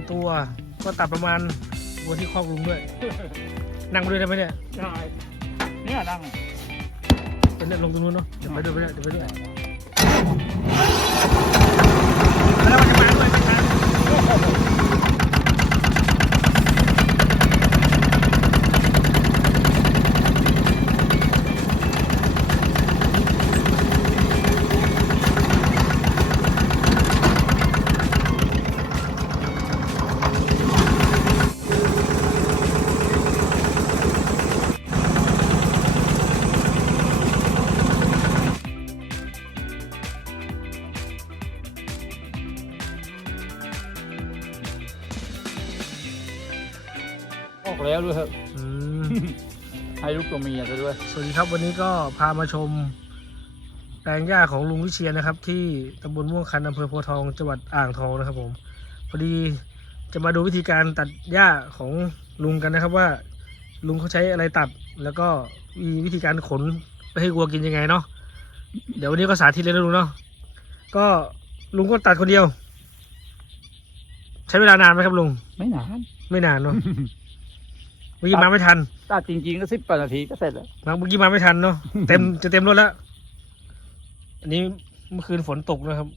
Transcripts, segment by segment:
ว่าตัว ก็ตัดประมาณวัวที่ครอบลุงด้วย นั่งไปด้วยได้ไหมเนี่ยใช่เนี่ยนั่งเป็นเนี่ยลงตรงนู้นเนาะเดี๋ยวไปด้วยไปด้วยเดี๋ยวไปด้วยแล้วมันจะมาด้วยไหมครับ ถอะ อืม ให้ลูกตัวเมียซะด้วย สวัสดีครับวันนี้ก็พามาชม แปลงหญ้าของลุงวิเชียนนะครับ ที่ตำบลม่วงคันอำเภอโพธิ์ทองจังหวัดอ่างทองนะครับ ผม พอดีจะมาดูวิธีการตัดหญ้าของลุงกันนะครับ ว่า ลุงเขาใช้อะไรตัด แล้วก็มีวิธีการขนไปให้วัวกินยังไงเนาะเดี๋ยววันนี้ก็สาธิตเลยนะลุงเนาะก็ลุงก็ตัดคนเดียว ใช้เวลานานไหมครับลุง ไม่นาน ไม่นานเนาะ เมื่อกี้มาไม่ทันตัดจริงๆก็สิบแปดนาทีก็เสร็จแล้วมาเมื่อกี้มาไม่ทันเนาะเต็มจะเต็มรถแล้ว อันนี้เมื่อคืนฝนตกนะครับ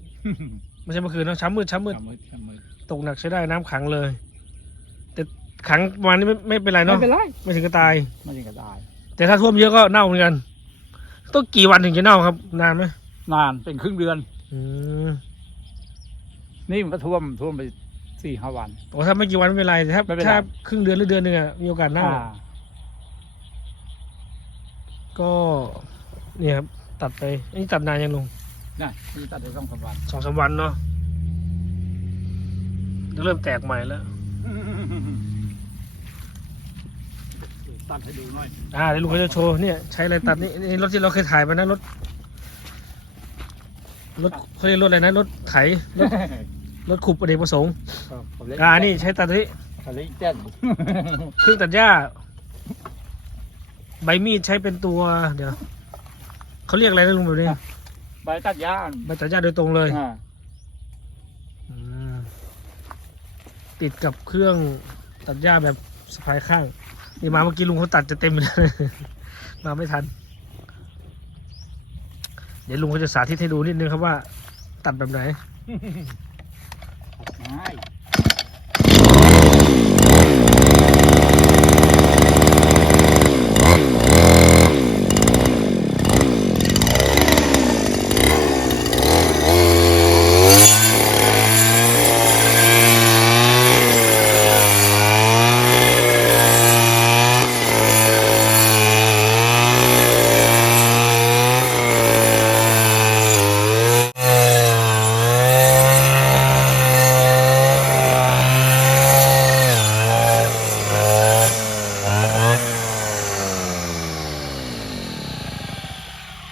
ไม่ใช่เมื่อคืนเนอะเช้ามืดเช้ามืดทำมือทำมือตกหนักใช้ได้น้ำขังเลย แต่ขังประมาณนี้ไม่ไม่เป็นไรไม่เนาะเป็นไรไม่ถึงกับตายไม่ถึงก็ได้แต่ถ้าท่วมเยอะก็เน่าเหมือนกันต้องกี่วันถึงจะเน่าครับ นานไหมนานเป็นครึ่งเดือน อืมนี่มันก็ท่วมท่วมไป สี่ห้าวัน โอ้ถ้าไม่กี่วันไม่เป็นไรแต่ถ้าไม่เป็นไร ถ้าครึ่งเดือนหรือเดือนหนึ่งอะมีโอกาสเน่าอ่าก็เนี่ยครับตัดไปอันนี้ตัดนานยังลงน่ะนี่ตัดได้สองสามวัน สองสามวันเนาะเริ่มแตกใหม่แล้วตัดให้ดูหน่อยอ่าเดี๋ยวลุงเขาจะโชว์เนี่ยใช้อะไรตัดนี่นี่รถที่เราเคยถ่ายไปนะรถรถเขาเรียกรถอะไรนะรถไถรถ รถขุบอเนกประสงค์อ่านี่ใช้ตัดนี้ทะเลแจ้นเครื่องตัดหญ้า ใบมีดใช้เป็นตัว เดี๋ยวเขาเรียกอะไรนะลุงแบบนี้ใบตัดหญ้าใบตัดหญ้าโดยตรงเลยอ่าอืมติดกับเครื่องตัดหญ้าแบบสะพายข้างนี่มาเมื่อกี้ลุงเขาตัดจะเต็มเลย มาไม่ทัน เดี๋ยวลุงเขาจะสาธิตให้ดูนิดนึงครับว่า ตัดแบบไหน ง่า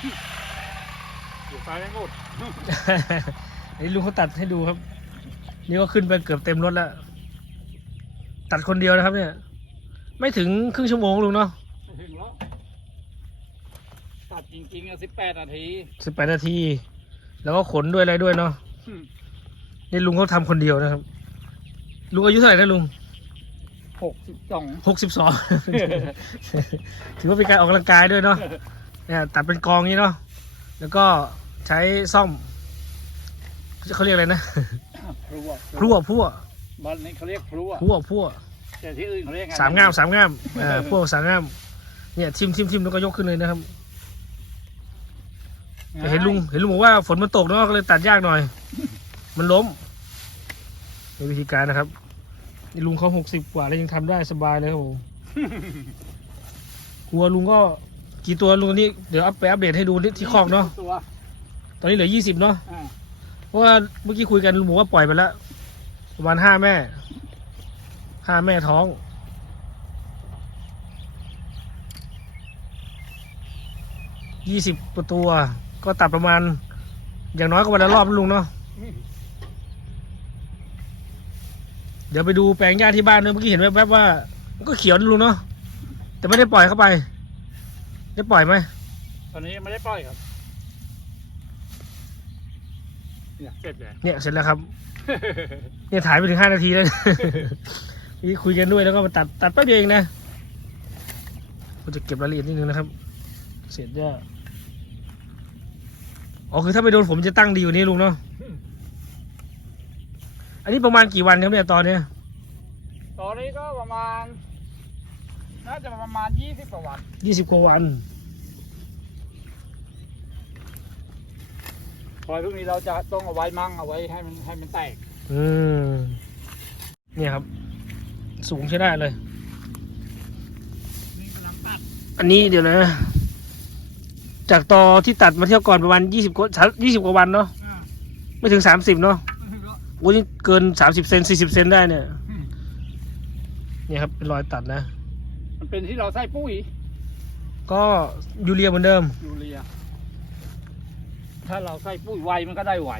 อยู่ซ้ายไม่หมดอันนี้ลุงเขาตัดให้ดูครับ นี่ก็ขึ้นไปเกือบเต็มรถแล้ว ตัดคนเดียวนะครับ เนี่ย ไม่ถึงครึ่งชั่วโมงลุงเนาะไม่ถึงแล้วตัดจริงๆอะสิบแปดนาทีสิบแปดนาที แล้วก็ขนด้วยอะไรด้วยเนาะนี่ลุงเขาทำคนเดียวนะครับ ลุงอายุเท่าไหร่นะลุงหกสิบสองหกสิบสองถือว่าเป็นการออกกำลังกายด้วยเนาะ เนี่ยตัดเป็นกองนี้เนาะแล้วก็ใช้ซ่อมเขาเรียกอะไรนะพลัวพลั่วพลั่วบ้านนี้เขาเรียกพลัวพลั่วพลั่วแต่ที่อื่นเขาเรียกไสามง่ามสามง่ามเอ่อพวกสามง่าม เนี่ยทิมทิมทิมแล้วก็ยกขึ้นเลยนะครับแต่เห็นลุงเห็นลุงบอกว่าฝนมันตกเนาะก็เลยตัดยากหน่อย มันล้มในวิธีการนะครับนี่ลุงเขาหกสิบกว่าแล้วยังทำได้สบายเลยครับผมกลัวลุงก็ กี่ตัวลุงนี่เดี๋ยวอัปไปอัปเดตให้ดูที่คอกเนาะตัวตอนนี้เหลือยี่สิบเนาะอ่าเพราะว่าเมื่อกี้คุยกันลุงบอกว่าปล่อยไปแล้วประมาณห้าแม่ห้าแม่ท้องยี่สิบตัว ก็ตัดประมาณ อย่างน้อยก็วันละรอบนะลุงเนาะเดี๋ยวไปดูแปลงหญ้าที่บ้านด้วยเมื่อกี้เห็นแวบๆว่ามันก็เขียวนะลุงเนาะแต่ไม่ได้ปล่อยเข้าไป ได้ปล่อยไหมตอนนี้ยังไม่ได้ปล่อยครับเนี่ยเสร็จแล้วเนี่ยเสร็จแล้วครับ เนี่ยถ่ายไปถึงห้านาทีแล้ว นี่คุยกันด้วยแล้วก็มาตัดตัดแป๊บเดียวเองนะเราจะเก็บรายละเอียดนิดนึงนะครับเศษหญ้าอ๋อคือถ้าไม่โดนผมจะตั้งดีกว่านี้ลุงเนาะ อันนี้ประมาณกี่วันครับเนี่ยตอนเนี้ยตอนนี้ก็ประมาณ น่าจะประมาณยี่สิบกว่าวันยี่สิบกว่าวันพอพรุ่งนี้เราจะต้องเอาไว้มั่งเอาไว้ให้มันให้มันแตก อืมเนี่ยครับ สูงใช้ได้เลย นี่กำลังตัด อันนี้เดี๋ยวนะ จากตอที่ตัดมาเที่ยวก่อนประมาณยี่สิบกว่ายี่สิบกว่าวันเนาะอ่าไม่ถึงสามสิบเนาะก็โอ้ยเกินสามสิบเซนสี่สิบเซนได้เนี่ยอืมเนี่ยครับเป็นรอยตัดนะมัน เป็นที่เราใส่ปุ๋ยก็ยูเรียเหมือนเดิม ยูเรีย ถ้าเราใส่ปุ๋ยไวมันก็ได้ไหว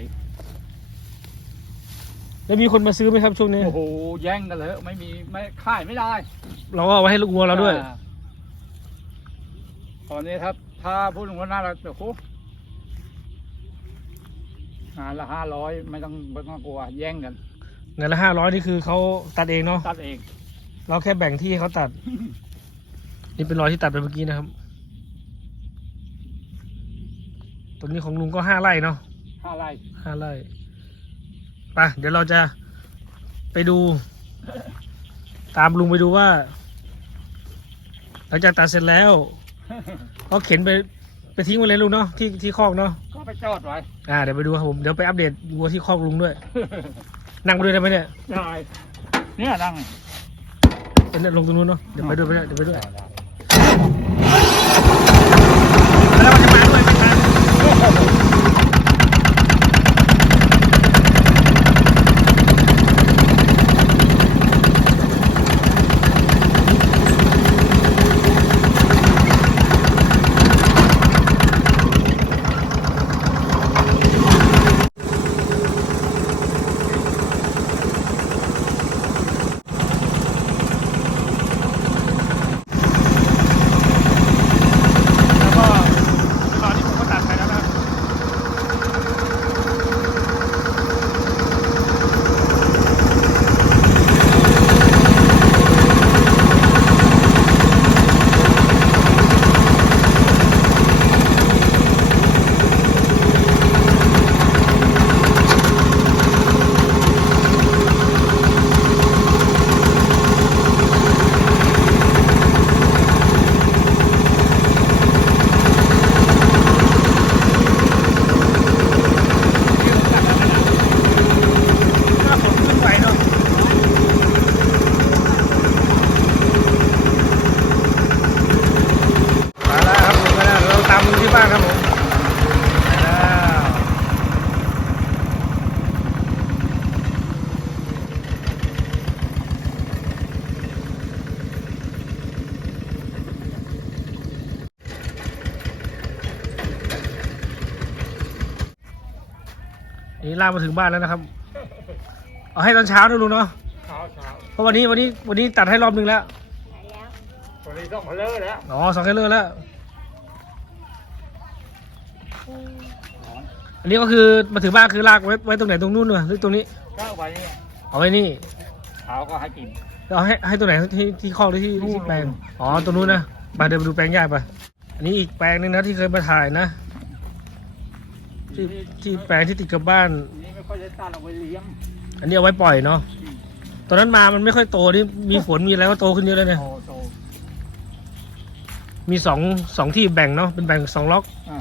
แล้วมีคนมาซื้อไหมครับช่วงนี้โอ้โหแย่งกันเลย ไม่มีไม่ขายไม่ได้เราก็เอาไว้ให้ลูกวัวเราด้วย อ่ตอนนี้ถ้าถ้าพูดถึงว่าน่าเราโอ้โหงานละห้าร้อยไม่ต้องไม่ต้องกลัว แย่งกันเงินละห้าร้อยนี่คือเขาตัดเองเนาะตัดเอง เราแค่แบ่งที่ให้เขาตัด นี่เป็นรอยที่ตัดไปเมื่อกี้นะครับตัวนี้ของลุงก็ห้าไร่เนาะห้าไร่ห้าไร่ไปเดี๋ยวเราจะไปดู ตามลุงไปดูว่า หลังจากตัดเสร็จแล้วก็เข็นไปไปทิ้งไว้เลยลุงเนาะที่ที่คอกเนาะก็ไปจอดไว้อ่าเดี๋ยวไปดูครับผมเดี๋ยวไปอัปเดตวัวที่คอกลุงด้วย นั่งไปด้วยได้ไหมเนี่ยได้เนี่ยนั่งเป็นเนี่ยลงตรงนู้นเนาะเดี๋ยวไปด้วยไปด้วยเดี๋ยวไปด้วย coming. มาถึงบ้านแล้วนะครับ เอาให้ตอนเช้าด้วยลุงเนาะเช้าเช้าเพราะวันนี้วันนี้วันนี้ตัดให้รอบนึงแล้ววันนี้ต้องมาเลอะแล้วอ๋อสองแคลเลอร์แล้ว อันนี้ก็คือมาถึงบ้านคือลากไว้ไว้ตรงไหนตรงนู้นเหรอหรือตรงนี้ก็ไว้เนี่ยเอาไว้นี่เช้าก็ให้กินแล้วเอาให้ให้ตรงไหนที่ที่คอกหรือที่นู่นที่แปลง อ๋อตรงนู้นนะมาเดินไปดูแปลงหญ้าไป อันนี้อีกแปลงหนึงนะที่เคยมาถ่ายนะ ที่ที่แปลงที่ติดกับบ้าน นี่ไม่ค่อยจะตัดเอาไว้เลี้ยงอันนี้เอาไว้ปล่อยเนาะตอนนั้นมามันไม่ค่อยโตนี่มีฝนมีอะไรก็โตขึ้นเยอะเลยเนี่ยโตโตมีสองสองที่แบ่งเนาะเป็นแบ่งสองล็อกอะ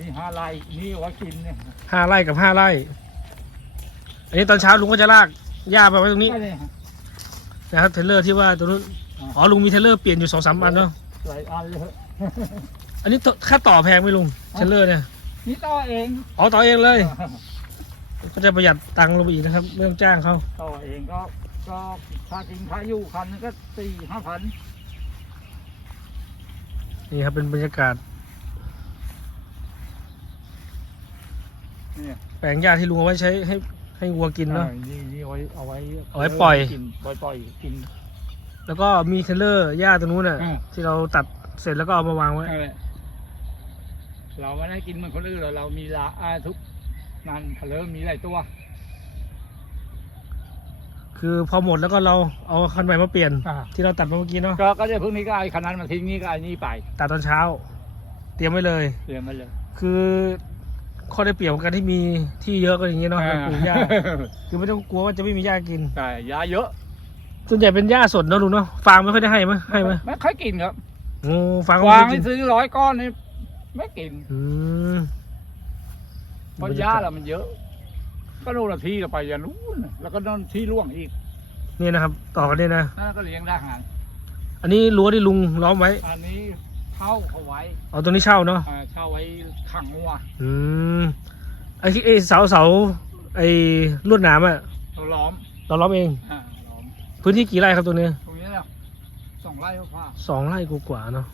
นี่ห้าไร่นี่เอาไว้กินเนี่ยห้าไร่กับห้าไร่ อันนี้ตอนเช้าลุงก็จะลากหญ้าไปไว้ตรงนี้ไม่เลยฮะนะครับเทรลเลอร์ที่ว่าตัวนู้นอ่าอ๋อลุงมีเทรลเลอร์เปลี่ยนอยู่สองสามอันเนาะหลายอันเลย อันนี้ต่อค่าต่อแพงไหมลุงเทรลเลอร์เนี่ย นี่ต่อเองอ๋อต่อเองเลย ก็จะประหยัดตังค์ลงไปอีกนะครับไม่ต้องจ้างเขาต่อเองก็ก็ถ้ากินค่าอยู่คันนึงก็สี่ห้าพันนี่ครับเป็นบรรยากาศเนี่ยแปลงหญ้าที่ลุงเอาไว้ใช้ให้ให้วัวกินเนาะอ่นี่นี่เอาไว้เอาไว้เอาไว้ปล่อย กินปล่อยปล่อยกิน แล้วก็มีเทรลเลอร์หญ้าตรงนู้นน่ะอ่า ที่เราตัดเสร็จแล้วก็เอามาวางไว้ นั่นแหละ เราไม่ได้กินเหมันคนอื่นหรอกเรามีละอาทุกนั่นเขาเริ่มมีหลายตัว คือพอหมดแล้วก็เราเอาคันใหม่มาเปลี่ยน อ่า ที่เราตัดมาเมื่อกี้เนาะก็ก็จะพรุ่งนี้ก็ไอ้คันนั้นมาทิ้งนี่ก็ไอ้นี่ไปตัดตอนเช้า เตรียมไว้เลยเตรียมมาเลยคือข้อได้เปรียบของการที่มีที่เยอะก็อย่างนี้เนาะไปปลูกหญ้าคือไม่ต้องกลัวว่าจะไม่มีหญ้ากิน ใช่ยาเยอะส่วนใหญ่เป็นหญ้าสดเนอะลุงเนาะฟางไม่ค่อยได้ให้ไหมยให้ไหมยไม่ค่อยกินครับโอ้ฟางก็วางไม่นี่กินซื้อร้อยก้อนนี่ ไม่กินอืมเพราะหญ้าเรามันเยอะ ก็นู่นนะที่เราไปยันนู้นน่ะแล้วก็นอนที่ร่วงอีกนี่นะครับ ต่อกันเนี่ยนะ นั่นก็เลี้ยงได้หางอันนี้รั้วที่ลุงล้อมไว้ อันนี้เช่าเขาไว้เอาตรงนี้เช่าเนาะ อ่าเช่าไว้ขังงัวอืม ไอ้ที่ไอ้เสาเสาไอ้ลวดหนามอะเราล้อมเราล้อมเอง อ่าล้อมพื้นที่กี่ไร่ครับตรงนี้ตรงนี้แหละสองไร่ผ้าสองไร่กว่าๆเนาะ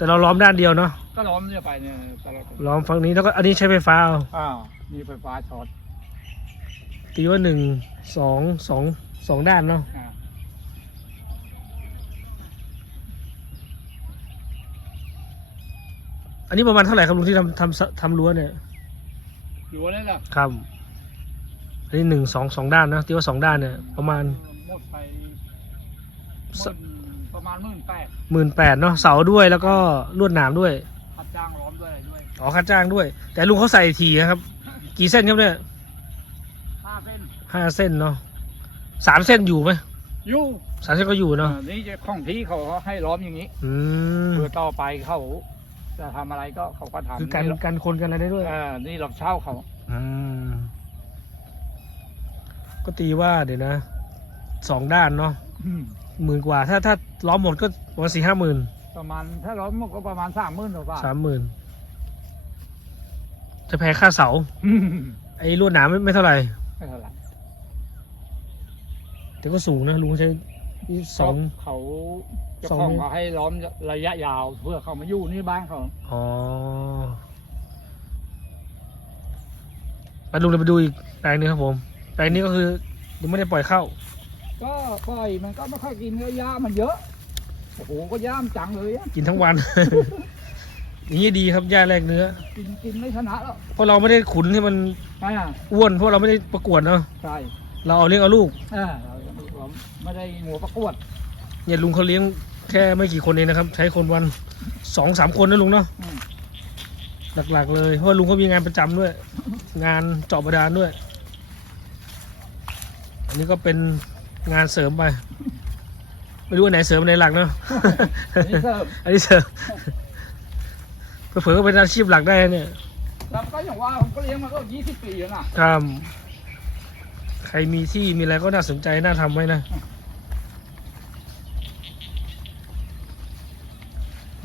แต่เราล้อมด้านเดียวเนาะก็ล้อมเนี่ยไปเนี่ยตลอดล้อมฝั่งนี้แล้วก็อันนี้ใช้ไฟฟ้าเอาอ้าวมีไฟฟ้าช็อตตีว่าหนึ่งสองสองสองด้านเนาะอ่าอันนี้ประมาณเท่าไหร่ครับลุงที่ทำทำทำรั้วเนี่ยอยู่นั่นแหละครับอันนี้หนึ่งสองสองด้านนะตีว่าสองด้านเนี่ยประมาณ หมดไปสหมื่น ประมาณหมื่นแปดหมื่นแปดเนาะเสาด้วยแล้วก็ลวดหนามด้วยขับจ้างล้อมด้วยอะไรด้วยอ๋อค่าจ้างด้วย แต่ลุงเขาใส่ทีนะครับ กี่เส้นครับเนี่ยห้าเส้นห้าเส้นเนาะสามเส้นอยู่ไหมอยู่สามเส้นก็อยู่เนาะอ่านี่จะของที่เขาให้ล้อมอย่างนี้อืมเพื่อต่อไปเขาจะทำอะไรก็เขาก็ทำคือกันนี่เรากันคนกันอะไรได้ด้วยอ่านี่เราเช่าเขาอืมก็ตีว่าเดี๋ยวนะสองด้านเนาะอืม หมื่นกว่า ถ้าถ้าล้อมหมดก็ประมาณสี่ห้าหมื่นประมาณถ้าล้อมหมดก็ประมาณสามหมื่นกว่าบาทสามหมื่นจะแพ้ค่าเสา อืมไอ้ลวดหนามไม่ไม่เท่าไหร่ ไม่เท่าไหร่แต่ก็สูงนะลุงใช้นี่สอง เขาเจ้าสอง ของเมตรเขาให้ล้อมระยะยาวเพื่อเขามาอยู่นี่บ้านเขาอ๋อไปลุงเลยไปดูอีกแปลงหนึงครับผม แปลงนี้ก็คือยังไม่ได้ปล่อยเข้า ก็ปล่อยมันก็ไม่ค่อยกินเนื้อยามันเยอะ โอ้โหก็ย่ามจังเลยอะกินทั้งวัน อย่างนี้ดีครับหญ้าแรกเนื้อ กินกินไม่ชนะแล้วเพราะเราไม่ได้ขุนให้มันอ่าอ้วนเพราะเราไม่ได้ประกวดเนาะใช่เราเอาเลี้ยงเอาลูกอ่าเราเราไม่ได้หัวประกวดเนี่ยลุงเขาเลี้ยงแค่ไม่กี่คนเองนะครับ ใช้คนวันสองสามคนนะลุงเนาะอืมหลักๆ เลยเพราะว่าลุงเขามีงานประจำด้วย งานเจาะบาดาลด้วย อันนี้ก็เป็น งานเสริมไป ไม่รู้อันไหนเสริมอันไหนหลักเนาะอันนี้เสิร์ฟอันนี้เสริมเผื่อๆก็เป็นอาชีพหลักได้นะเนี่ยแล้วก็อย่างว่าผมก็เลี้ยงมาก็ยี่สิบปีแล้วนะครับใครมีที่มีอะไรก็น่าสนใจน่าทำไว้นะ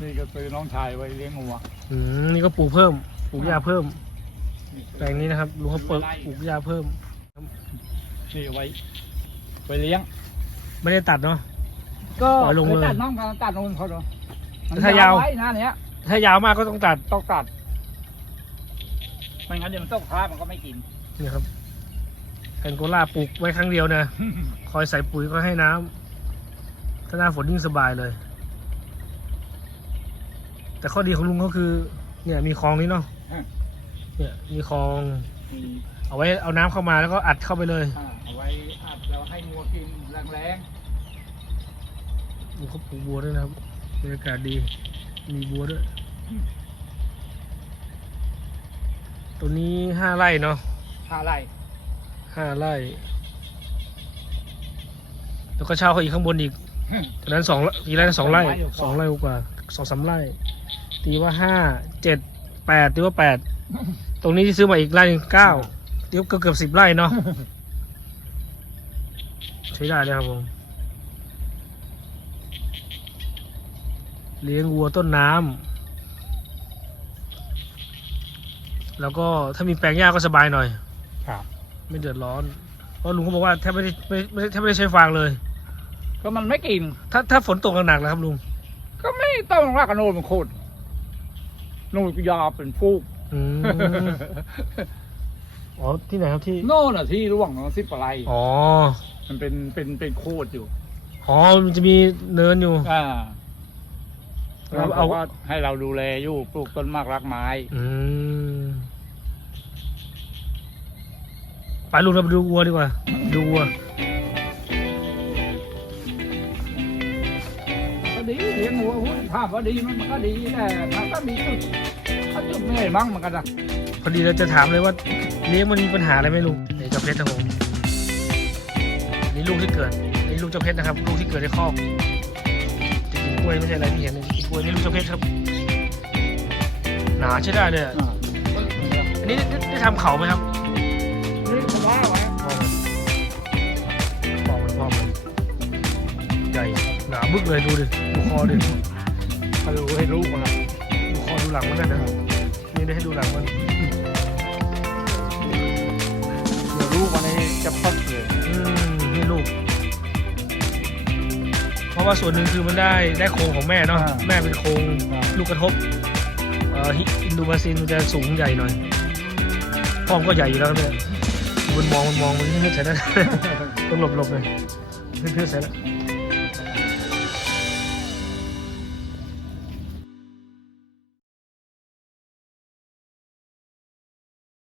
นี่ก็ซื้อน้องชายไว้เลี้ยงงัวอืมนี่ก็ปลูกเพิ่มปลูกหญ้าเพิ่ม แปลงนี้นะครับลุงเขาเปิดปลูกหญ้าเพิ่มนี่เอาไว้ ไว้เลี้ยง ไม่ได้ตัดเนาะ ก็ปล่อยลงเลยไปตัดน้องกันตัดนมเขาเนาะมันถ้ายาว ไว้หน้าเนี้ยถ้ายาวมากก็ต้องตัดต้องตัดไม่งั้นเดี๋ยวมันตกคราบมันก็ไม่กิน นี่ครับแอนโกล่าปลูกไว้ครั้งเดียวนะ คอยใส่ปุ๋ยก็ให้น้ำถ้าหน้าฝนยิ่งสบายเลย แต่ข้อดีของลุงก็คือ เนี่ยมีคลองนี้เนาะ อืม เนี่ยมีคลองมี เอาไว้เอาน้ำเข้ามาแล้วก็อัดเข้าไปเลยอ่าเอาไว้อัดแล้วให้งัวกินแรงลุงเขาปลูกบัวด้วยนะครับบรรยากาศดี มีบัวด้วยตัวนี้ห้าไร่เนาะๆห้าไร่ห้าไร่ แล้วก็เช่าเขาอีกข้างบนอีก ตอนนั้นสองกี่ไร่นะสองไร่สองไร่กว่าสองสามไร่ ตีว่าห้าเจ็ดแปดตีว่าแปดตรงนี้ที่ซื้อมาอีกไร่หนึ่งเก้า ตีว่าเกือบเกือบสิบไร่เนาะใช้ได้เลยครับผม เลี้ยงวัวต้นน้ำแล้วก็ถ้ามีแปลงหญ้าก็สบายหน่อยครับ ไม่เดือดร้อน เพราะลุงเขาบอกว่าแทบไม่ได้ไม่ไม่แทบไม่ได้ใช้ฟางเลย ก็มันไม่กิน ถ้าถ้าฝนตกหนักๆนะครับลุง ก็ไม่ต้องรากกระโนนมันโคตรโนนยาวเป็นฟูก อ๋อที่ไหนครับที่โน่นอะที่ร่วงของซิบปลายอ๋อมันเป็นเป็นเป็นโคตรอยู่อ๋อมันจะมีเนินอยู่ อ่าเราเอาก็ให้เราดูแลอยู่ปลูกต้นมากรักไม้ อืมไปลุงเราไปดูวัวดีกว่า ดูวัวก็ดีเลี้ยงวัวหุ้นภาพก็ดีมันก็ดีแต่มันก็มีจุดถ้าจุดไม่ได้บ้างมันก็จะพอดีเราจะถามเลยว่า เลี้ยงมันมีปัญหาอะไรไหมลุงนี่เจ้าเพชรครับผมนี่ลูกที่เกิดนี่ลูกเจ้าเพชรนะครับ ลูกที่เกิดในคอกจะกินกล้วยไม่ใช่อะไรที่เห็นเลยกินกล้วยนี่ลูกเจ้าเพชรครับ หนาใช่ได้เลยอะอ่าอันนี้ได้ได้ทำเขาไหมครับนี่ผมว่าไว้พ่อมันพ่อมันพ่อมันใหญ่หนาบึกเลยดูดิดูคอดิมาดูให้รู้มันนะดูคอดูหลังมันนั่นนะนี่ได้ให้ดูหลังมัน ว่าส่วนหนึ่งคือมันได้ได้โครงของแม่เนาะแม่เป็นโครงลูกกระทบเอ่อฮิอินโดูบาซินมันจะสูงใหญ่หน่อยพ่อมนก็ใหญ่อยู่แล้วเนี่ยมันมองมันมองมันเพื่อนใส่แล้ว ต้องหลบหลบเลยเพื่อนๆใส่แล้ว